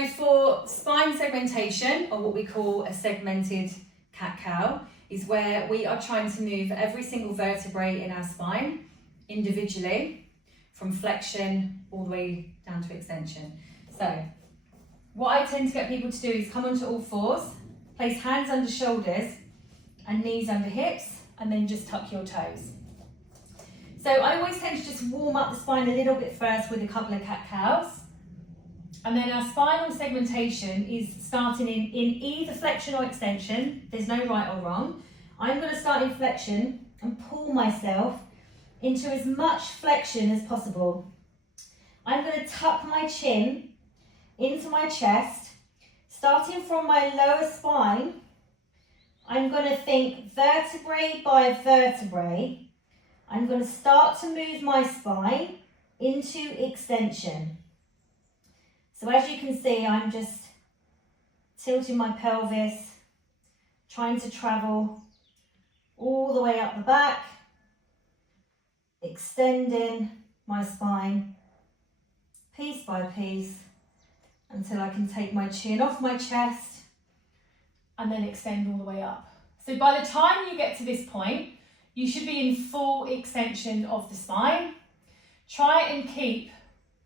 So for spine segmentation, or what we call a segmented cat-cow, is where we are trying to move every single vertebrae in our spine individually, from flexion all the way down to extension. So what I tend to get people to do is come onto all fours, place hands under shoulders and knees under hips, and then just tuck your toes. So I always tend to just warm up the spine a little bit first with a couple of cat-cows. And then our spinal segmentation is starting in either flexion or extension. There's no right or wrong. I'm going to start in flexion and pull myself into as much flexion as possible. I'm going to tuck my chin into my chest. Starting from my lower spine, I'm going to think vertebrae by vertebrae. I'm going to start to move my spine into extension. So as you can see, I'm just tilting my pelvis, trying to travel all the way up the back, extending my spine piece by piece until I can take my chin off my chest and then extend all the way up. So by the time you get to this point, you should be in full extension of the spine. Try and keep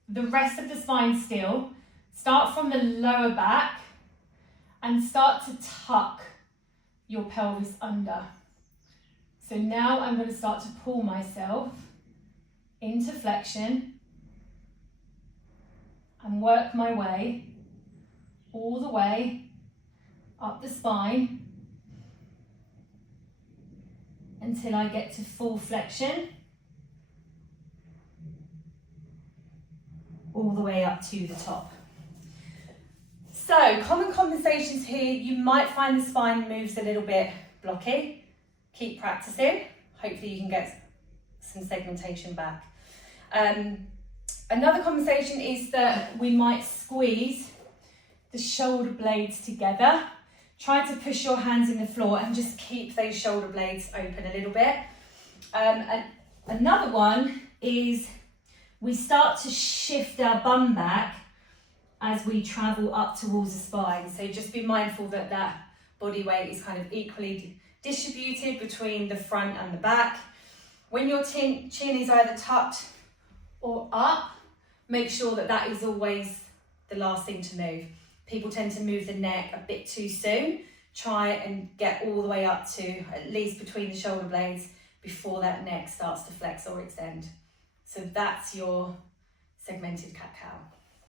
the rest of the spine still. Start from the lower back and start to tuck your pelvis under. So now I'm going to start to pull myself into flexion and work my way all the way up the spine until I get to full flexion, all the way up to the top. So, common compensations here, you might find the spine moves a little bit blocky. Keep practicing. Hopefully you can get some segmentation back. Another compensation is that we might squeeze the shoulder blades together. Try to push your hands in the floor and just keep those shoulder blades open a little bit. And another one is we start to shift our bum back as we travel up towards the spine. So just be mindful that that body weight is kind of equally distributed between the front and the back. When your chin is either tucked or up, make sure that that is always the last thing to move. People tend to move the neck a bit too soon. Try and get all the way up to at least between the shoulder blades before that neck starts to flex or extend. So that's your segmented cat-cow.